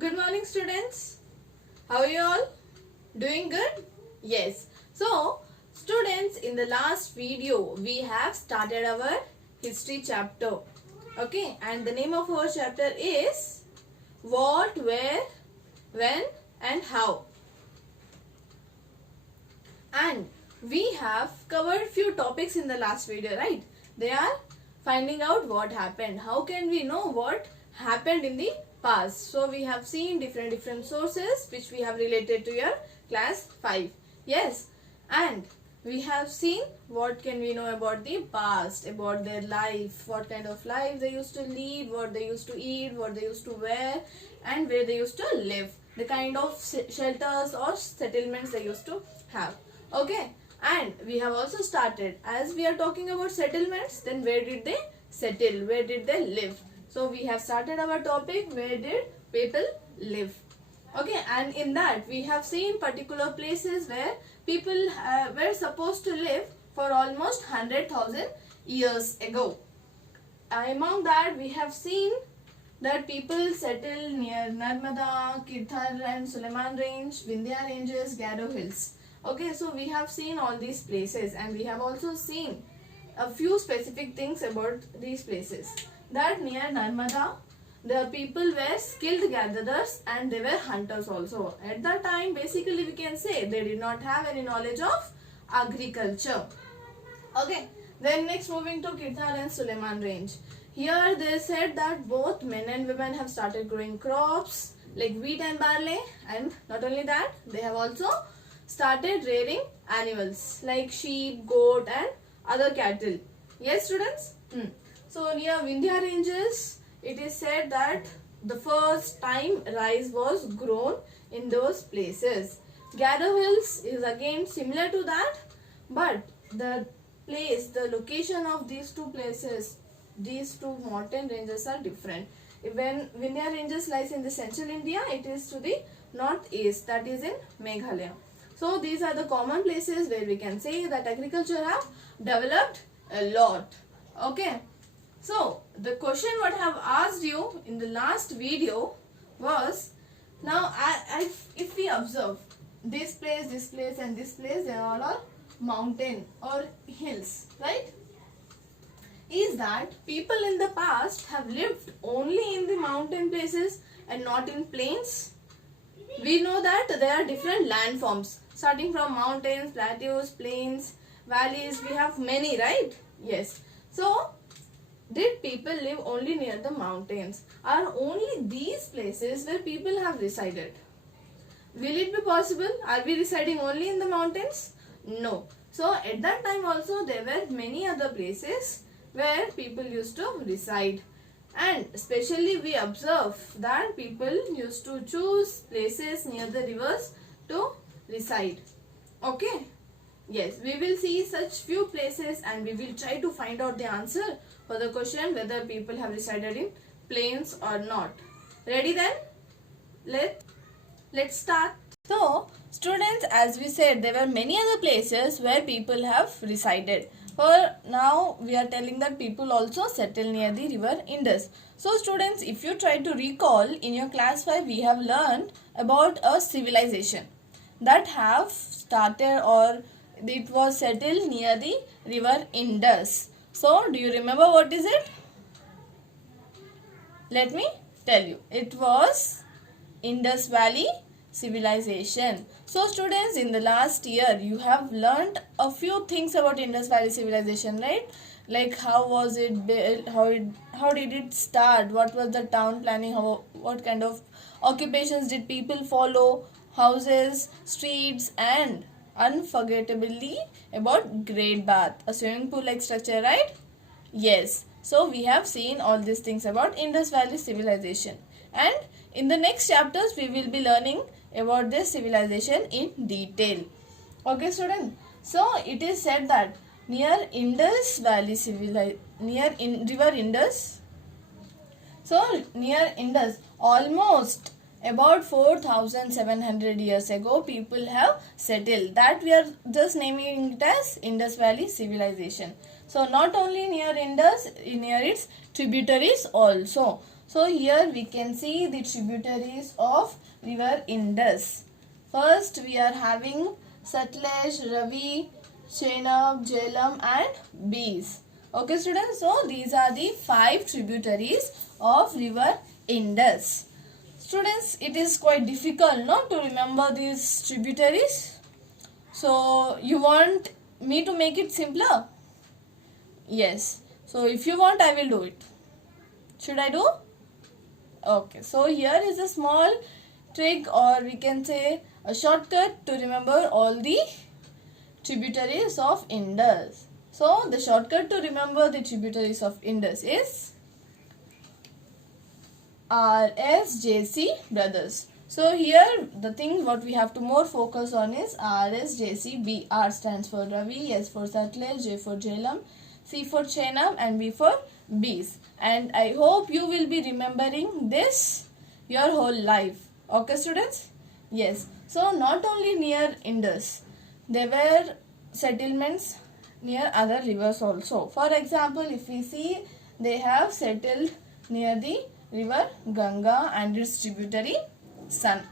Good morning, students. How are you all? Doing good? Yes. So, students, in the last video, we have started our history chapter. Okay, and the name of our chapter is What, Where, When, and How. And we have covered few topics in the last video, right? They are finding out what happened. How can we know what happened in the past? So we have seen different sources which we have related to your class 5. Yes. And we have seen what can we know about the past, about their life, what kind of life they used to lead, what they used to eat, what they used to wear, and where they used to live, the kind of shelters or settlements they used to have. Okay, and we have also started, as we are talking about settlements, then where did they settle, where did they live? So we have started our topic, where did people live? Okay, and in that we have seen particular places where people were supposed to live for almost 100,000 years ago. Among that we have seen that people settled near Narmada, Kirthar and Suleiman range, Vindhya ranges, Garo hills. Okay, so we have seen all these places, and we have also seen a few specific things about these places. That near Narmada, the people were skilled gatherers and they were hunters also. At that time, basically we can say they did not have any knowledge of agriculture. Okay, then next moving to Kirthar and Suleiman range. Here they said that both men and women have started growing crops like wheat and barley, and not only that, they have also started rearing animals like sheep, goat and other cattle. Yes, students? So near Vindhya ranges, it is said that the first time rice was grown in those places. Garo hills is again similar to that, but the place, the location of these two places, these two mountain ranges are different. When Vindhya ranges lies in the central India, it is to the northeast, that is in Meghalaya. So these are the common places where we can say that agriculture have developed a lot. Okay. So the question what I have asked you in the last video was, now if we observe this place and this place, they all are mountain or hills, right? Is that people in the past have lived only in the mountain places and not in plains? We know that there are different landforms starting from mountains, plateaus, plains, valleys. We have many, right? Yes. So did people live only near the mountains? Are only these places where people have resided? Will it be possible? Are we residing only in the mountains? No. So at that time also there were many other places where people used to reside. And especially we observe that people used to choose places near the rivers to reside. Okay? Yes, we will see such few places and we will try to find out the answer for the question whether people have resided in plains or not. Ready then? Let's start. So, students, as we said, there were many other places where people have resided. For now, we are telling that people also settle near the river Indus. So, students, if you try to recall, in your class 5, we have learned about a civilization that have started or it was settled near the river Indus. So, do you remember what is it? Let me tell you. It was Indus Valley civilization. So students, in the last year you have learned a few things about Indus Valley civilization, right? Like how was it built, how did it start, what was the town planning, what kind of occupations did people follow, houses, streets, and unforgettably about Great Bath, a swimming pool like structure, right? Yes. So we have seen all these things about Indus Valley civilization, and in the next chapters we will be learning about this civilization in detail. Okay, student. So it is said that near Indus Valley river Indus. So near Indus, almost about 4,700 years ago, people have settled. That we are just naming it as Indus Valley civilization. So not only near Indus, near its tributaries also. So here we can see the tributaries of river Indus. First we are having Satluj, Ravi, Chenab, Jhelum and Beas. Okay students, so these are the 5 tributaries of river Indus. Students, it is quite difficult not to remember these tributaries. So you want me to make it simpler? Yes. So if you want, I will do it. Should I do? Okay. So here is a small trick, or we can say a shortcut to remember all the tributaries of Indus. So the shortcut to remember the tributaries of Indus is RSJC brothers. So here the thing what we have to more focus on is RSJCB. R stands for Ravi, S for Satluj, J for Jhelum, C for Chenab and B for Beas. And I hope you will be remembering this your whole life. Okay students? Yes. So not only near Indus, there were settlements near other rivers also. For example, if we see, they have settled near the river Ganga and its tributary Son.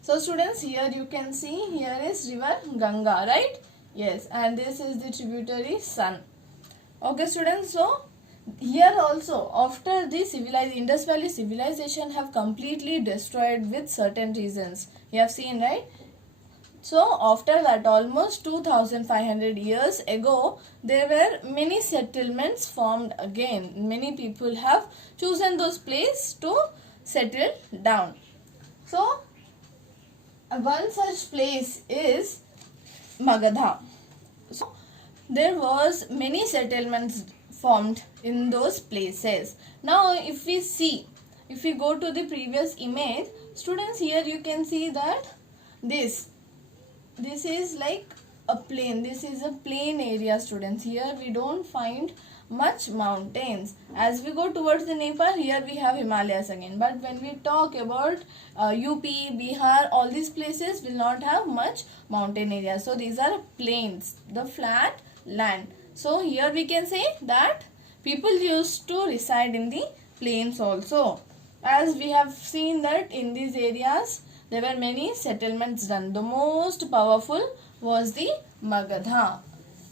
So students, here you can see, here is river Ganga, right? Yes, and this is the tributary Son. Okay students, so here also after the Indus Valley civilization have completely destroyed with certain reasons. You have seen, right? So after that, almost 2500 years ago, there were many settlements formed again. Many people have chosen those places to settle down. So one such place is Magadha. So there was many settlements formed in those places. Now if we see, if we go to the previous image, students, here you can see that this is like a plain. This is a plain area students. Here we don't find much mountains. As we go towards the Nepal, here we have Himalayas again. But when we talk about UP, Bihar, all these places will not have much mountain area. So these are plains, the flat land. So here we can say that people used to reside in the plains also. As we have seen that in these areas, there were many settlements done. The most powerful was the Magadha.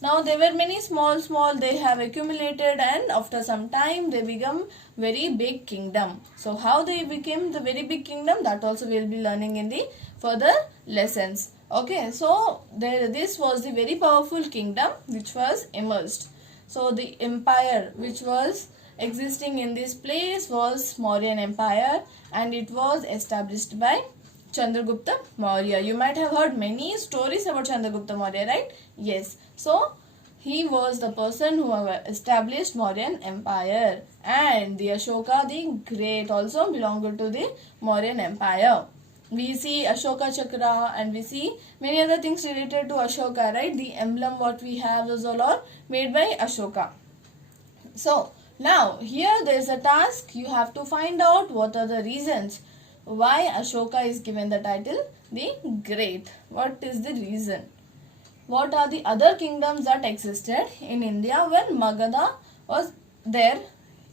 Now there were many small they have accumulated, and after some time they become very big kingdom. So how they became the very big kingdom, that also we will be learning in the further lessons. Okay, so this was the very powerful kingdom which was emerged. So the empire which was existing in this place was Mauryan Empire, and it was established by Chandragupta Maurya. You might have heard many stories about Chandragupta Maurya, right? Yes. So he was the person who established Mauryan Empire, and the Ashoka the Great also belonged to the Mauryan Empire. We see Ashoka Chakra and we see many other things related to Ashoka, right? The emblem what we have, those all are made by Ashoka. So now here there is a task. You have to find out what are the reasons why Ashoka is given the title the Great. What is the reason? What are the other kingdoms that existed in India when Magadha was there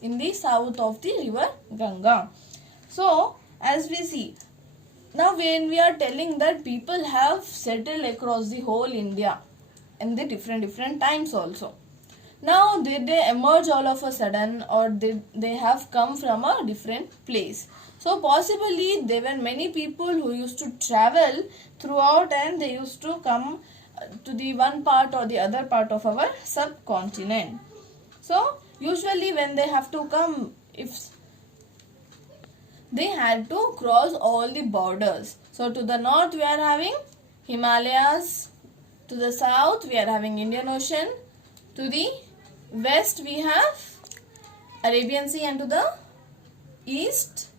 in the south of the river Ganga? So as we see, now when we are telling that people have settled across the whole India in the different times also. Now did they emerge all of a sudden, or did they have come from a different place? So possibly there were many people who used to travel throughout, and they used to come to the one part or the other part of our subcontinent. So usually when they have to come, if they had to cross all the borders. So to the north we are having Himalayas, to the south we are having Indian Ocean, to the west we have Arabian Sea, and to the east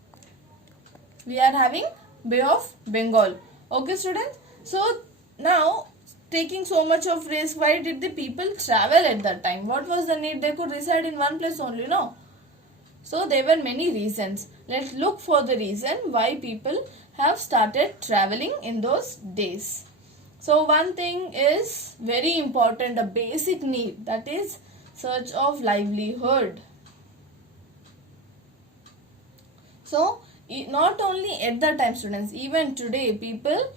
we are having Bay of Bengal. Okay students, so now taking so much of risk, why did the people travel at that time? What was the need? They could reside in one place only, no? So there were many reasons. Let's look for the reason why people have started traveling in those days. So one thing is very important, a basic need, that is search of livelihood. So not only at the time, students, even today people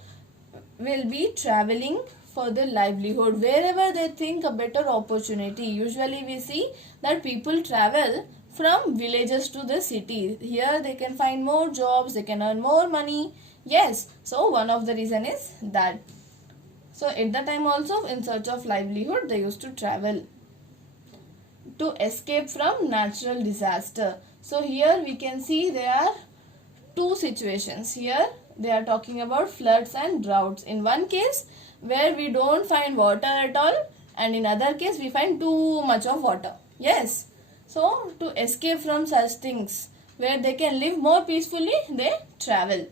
will be traveling for their livelihood wherever they think a better opportunity. Usually we see that people travel from villages to the city. Here they can find more jobs, they can earn more money. Yes, so one of the reason is that. So at the time also, in search of livelihood, they used to travel to escape from natural disaster. So here we can see there are two situations. Here they are talking about floods and droughts. In one case where we don't find water at all, and in other case we find too much of water. Yes. So to escape from such things where they can live more peacefully, they travel.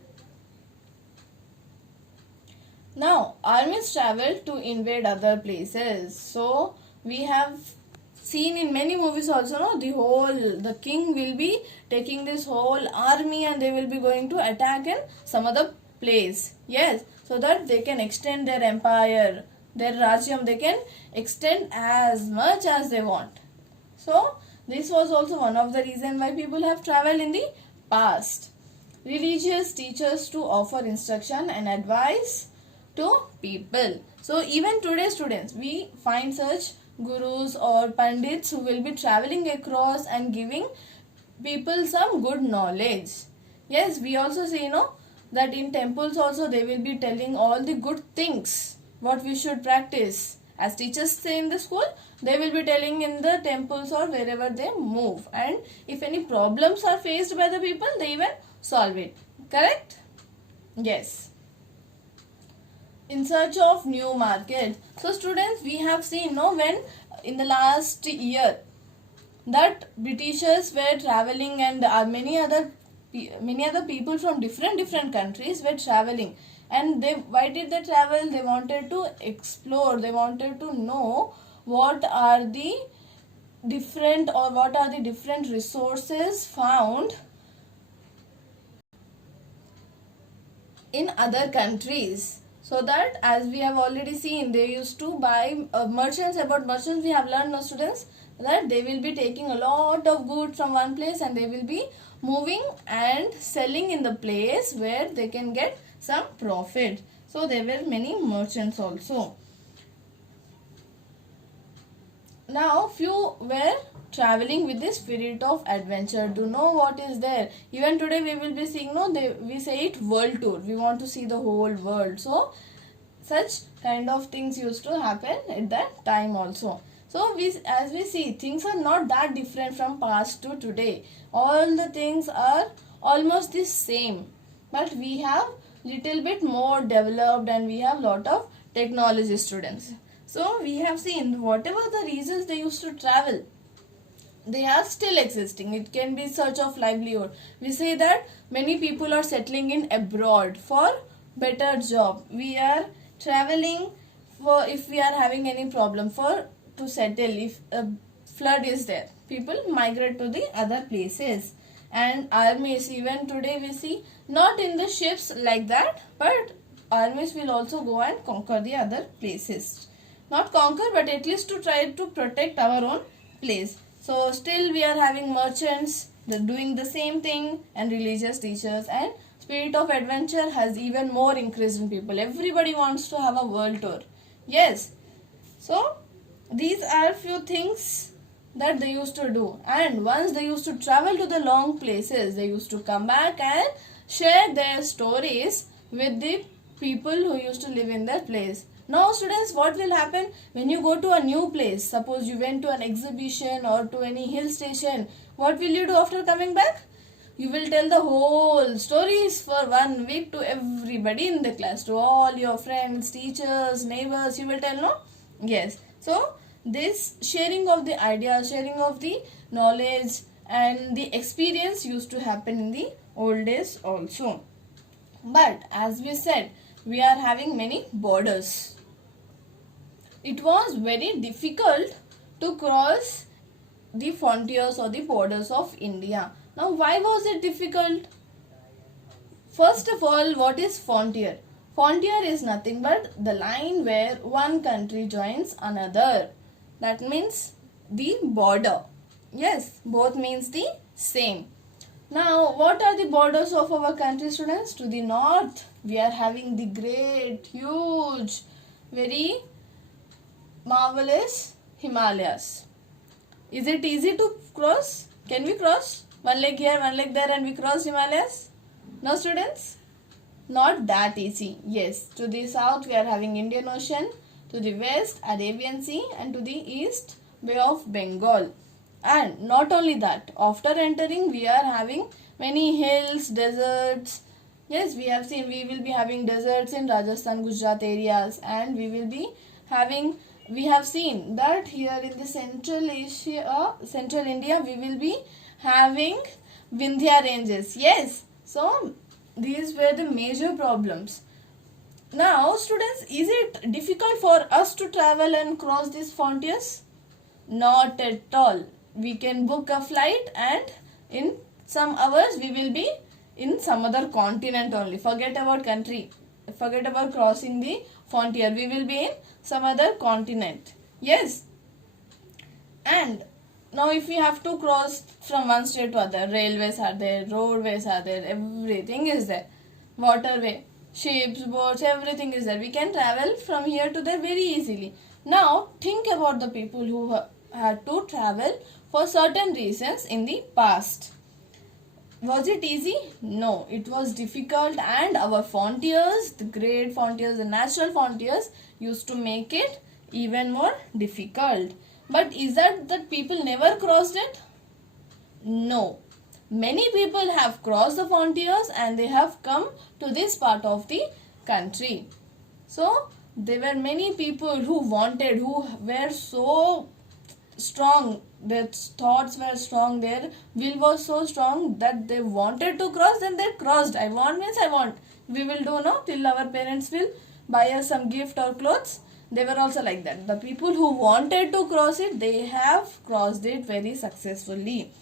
Now armies travel to invade other places. So we have seen in many movies also, no, the king will be taking this whole army and they will be going to attack in some other place. Yes, so that they can extend their empire, their Rajyam, they can extend as much as they want. So this was also one of the reasons why people have traveled in the past. Religious teachers to offer instruction and advice to people. So even today, students, we find such gurus or pandits who will be traveling across and giving people some good knowledge. Yes, we also see, that in temples also they will be telling all the good things what we should practice. As teachers say in the school, they will be telling in the temples or wherever they move. And if any problems are faced by the people, they even solve it. Correct? Yes. In search of new markets. So students, we have seen, when in the last year that Britishers were traveling and many other people from different countries were traveling, and why did they travel? They wanted to explore, they wanted to know what are the different resources found in other countries. So that, as we have already seen, they used to buy merchants. About merchants we have learned now, students, that they will be taking a lot of goods from one place and they will be moving and selling in the place where they can get some profit. So there were many merchants also. Now few were traveling with the spirit of adventure, to know what is there. Even today we will be seeing, we say it world tour. We want to see the whole world. So such kind of things used to happen at that time also. So as we see, things are not that different from past to today. All the things are almost the same, but we have little bit more developed and we have lot of technology, students. So we have seen whatever the reasons they used to travel, they are still existing. It can be search of livelihood. We say that many people are settling in abroad for better job. We are traveling for, if we are having any problem, to settle. If a flood is there, people migrate to the other places. And armies, even today we see, not in the ships like that, but armies will also go and conquer the other places. Not conquer, but at least to try to protect our own place. So still we are having merchants doing the same thing, and religious teachers, and spirit of adventure has even more increased in people. Everybody wants to have a world tour. Yes. So these are few things that they used to do. And once they used to travel to the long places, they used to come back and share their stories with the people who used to live in that place. Now students, what will happen when you go to a new place? Suppose you went to an exhibition or to any hill station. What will you do after coming back? You will tell the whole stories for 1 week to everybody in the class, to all your friends, teachers, neighbors. You will tell, no? Yes. So this sharing of the ideas, sharing of the knowledge and the experience used to happen in the old days also. But as we said, we are having many borders. It was very difficult to cross the frontiers or the borders of India. Now, why was it difficult? First of all, what is frontier? Frontier is nothing but the line where one country joins another. That means the border. Yes, both means the same. Now, what are the borders of our country, students? To the north, we are having the great, huge, very marvelous Himalayas. Is it easy to cross? Can we cross? One leg here, one leg there, and we cross Himalayas? No, students? Not that easy. Yes, to the south we are having Indian Ocean, to the west Arabian Sea, and to the east Bay of Bengal. And not only that, after entering we are having many hills, deserts. Yes, we have seen we will be having deserts in Rajasthan, Gujarat areas, and we have seen that here in the Central Asia, Central India, we will be having Vindhya ranges. Yes, so these were the major problems. Now, students, is it difficult for us to travel and cross these frontiers? Not at all. We can book a flight and in some hours we will be in some other continent only. Forget about country. Forget about crossing the frontier. We will be in some other continent. Yes. And now if we have to cross from one state to other, railways are there, roadways are there, everything is there. Waterway, ships, boats, everything is there. We can travel from here to there very easily. Now think about the people who had to travel for certain reasons in the past. Was it easy? No, it was difficult, and our frontiers, the great frontiers, the natural frontiers used to make it even more difficult. But is that people never crossed it? No. Many people have crossed the frontiers and they have come to this part of the country. So, there were many people who were so strong, their thoughts were strong, their will was so strong that they wanted to cross, then they crossed. I want means I want. We will do no till our parents will buy us some gift or clothes. They were also like that. The people who wanted to cross it, they have crossed it very successfully.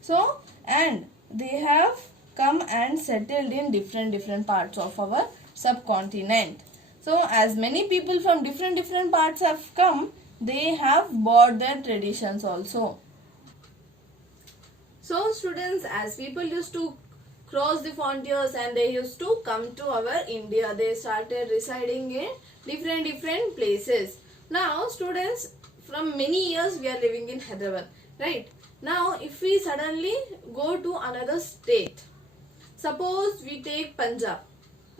So, and they have come and settled in different parts of our subcontinent. So, as many people from different parts have come, they have brought their traditions also. So students, as people used to cross the frontiers and they used to come to our India, they started residing in different places. Now students, from many years we are living in Hyderabad, right? Now if we suddenly go to another state, suppose we take Punjab,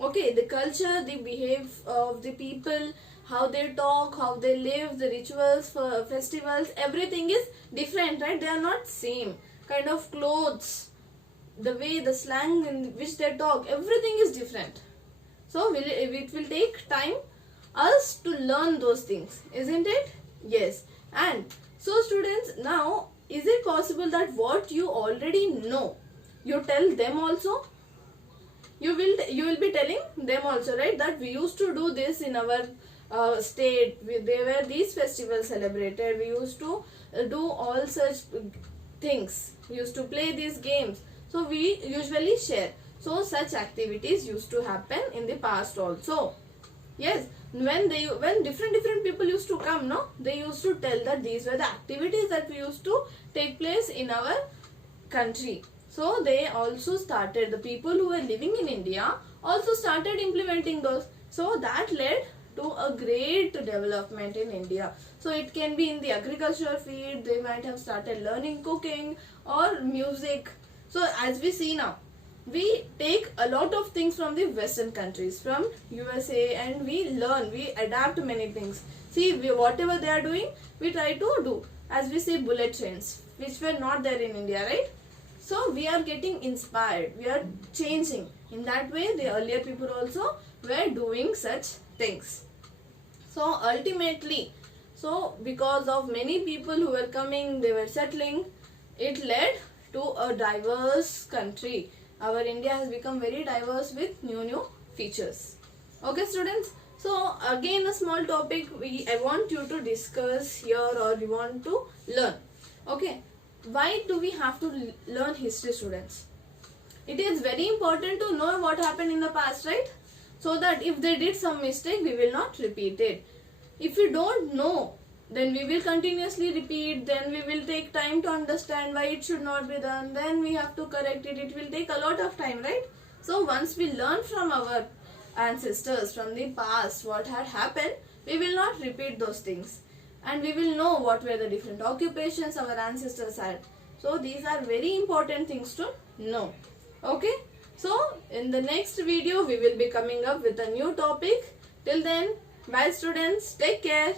okay, the culture, the behavior of the people, how they talk, how they live, the rituals, festivals, everything is different, right? They are not same. Kind of clothes, the way, the slang in which they talk, everything is different. So it will take time us to learn those things, isn't it? Yes. And so students, now is it possible that what you already know, you tell them also? You will be telling them also, right? That we used to do this in our state. There were these festivals celebrated. We used to do all such things. We used to play these games. So we usually share. So such activities used to happen in the past also. Yes, when different people used to come, no, they used to tell that these were the activities that we used to take place in our country. So they also started, the people who were living in India also started implementing those. So that led to a great development in India. So it can be in the agricultural field, they might have started learning cooking or music. So as we see now, we take a lot of things from the Western countries, from USA, and we learn, we adapt many things. See, whatever they are doing, we try to do. As we see bullet trains, which were not there in India, right? So we are getting inspired, we are changing. In that way, the earlier people also were doing such things. So ultimately, so because of many people who were coming, they were settling, it led to a diverse country. Our India has become very diverse with new features. Okay students, so again a small topic I want you to discuss here, or you want to learn. Okay, why do we have to learn history, students? It is very important to know what happened in the past, right? So that if they did some mistake, we will not repeat it. If you don't know then we will continuously repeat, then we will take time to understand why it should not be done, then we have to correct it. It will take a lot of time, right? So once we learn from our ancestors, from the past, what had happened, we will not repeat those things, and we will know what were the different occupations our ancestors had. So these are very important things to know. Okay, so in the next video we will be coming up with a new topic. Till then, bye students, take care.